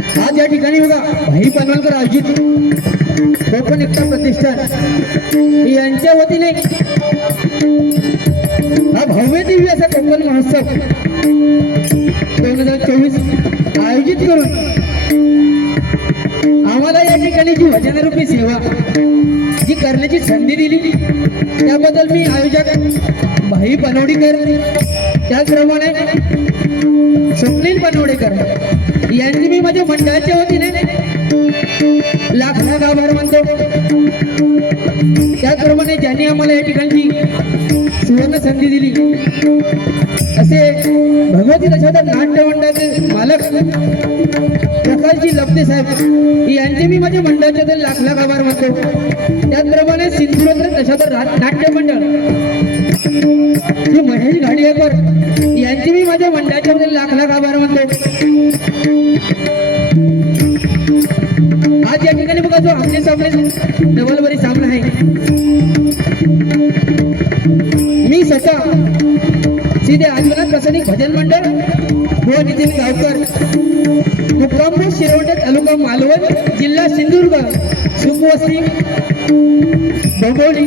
आज या ठिकाणी बघा भाई पनवलकर आयोजित कोकण एकता प्रतिष्ठान यांच्या वतीने हा भव्य दिव्य असा कोकण महोत्सव 2024 आयोजित करून आम्हाला या ठिकाणी जी वचनरूपी सेवा जी करण्याची संधी दिली त्याबद्दल मी आयोजक भाई बनवडीकर त्याचप्रमाणे स्वप्नील बनवडेकर यांची मी माझ्या मंडळाच्या वतीने लाख लाख आभार मानतो। त्याचप्रमाणे ज्यांनी आम्हाला या ठिकाणची सुवर्ण संधी दिली असे भगवती दशावतार नाट्य मंडळाचे मालक प्रकाशजी लपते साहेब यांचे मी माझ्या मंडळाच्या वतीने लाख लाख आभार मानतो। त्याचप्रमाणे सिंधुरंद्र दशावतार नाट्य मंडळ महेश घाडियाकर यांची मी माझ्या मंडळाच्या वतीने लाख लाख आभार मानतो। आज या ठिकाणी बघा जो आमने सामने डबलबरी सामना आहे मी स्वतः सीधे आदिनाथ प्रसंगी भजन मंडळ व नितीन गावकर मुक्काम शिरवंटे तालुका मालवण जिल्हा सिंधुदुर्ग सुखवस्ती डोंबिवली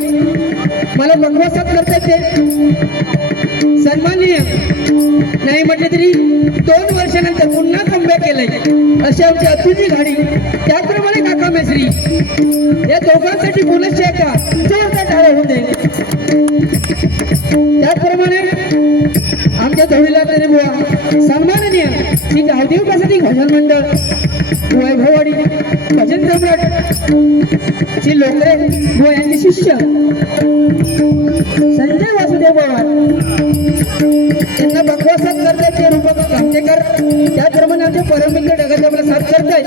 मला मंगवासात करतात ते सन्माननीय नाही म्हटले तरी 2 वर्षानंतर पुन्हा कमबॅक केलंय अशी आमची अतुलची गाडी त्याचप्रमाणे काका मेसरी या दोघांसाठी पुनश्च एका जोरदार टाळ्या होऊ दे। त्याचप्रमाणे आमच्या धवळीला तरी बुवा सन्माननीय श्री गावदेव प्रसादी भजन मंडळ वैभववाडी भजन सम्राट श्री लोकरे व यांचे शिष्य संजय वासुदेव पवार त्यांना बकवासात करतात ते रूपक कामतेकर त्याचप्रमाणे आमचे परममित्र ढगाचे आपला साथ करतायत।